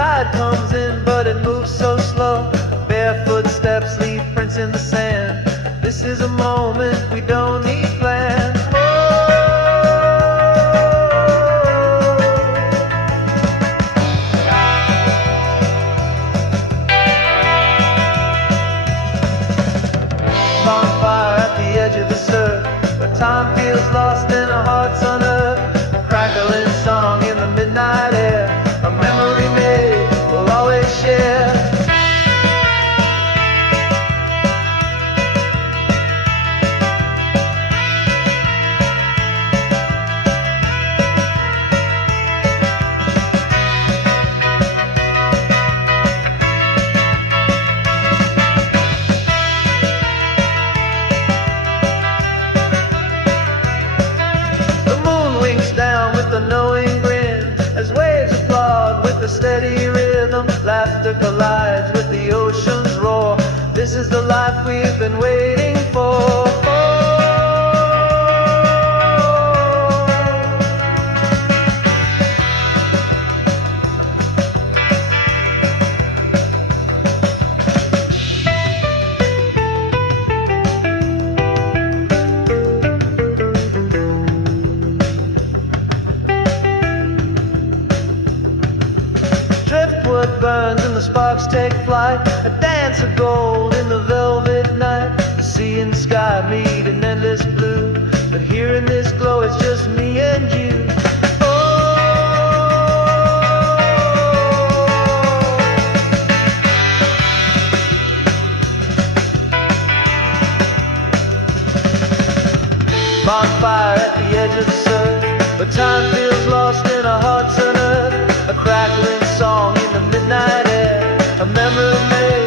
tide comes in, but it moves so slow. Barefoot steps leave prints in the sand. This is a moment we don't need plans. Bonfire at the edge of the surf, where time feels lost and our hearts unearthed. A crackling song in the midnight air, a memory made we'll always share. Down with a knowing grin, as waves applaud with a steady rhythm. Laughter collides with the ocean's roar. This is the life we've been waiting for. Driftwood burns and the sparks take flight, a dance of gold in the velvet night. The sea and sky meet in endless blue, but here in this glow it's just me and you. Bonfire at the edge of the surf, but time feels lost in our hearts unearthed. A crackling song in the midnight air, a memory made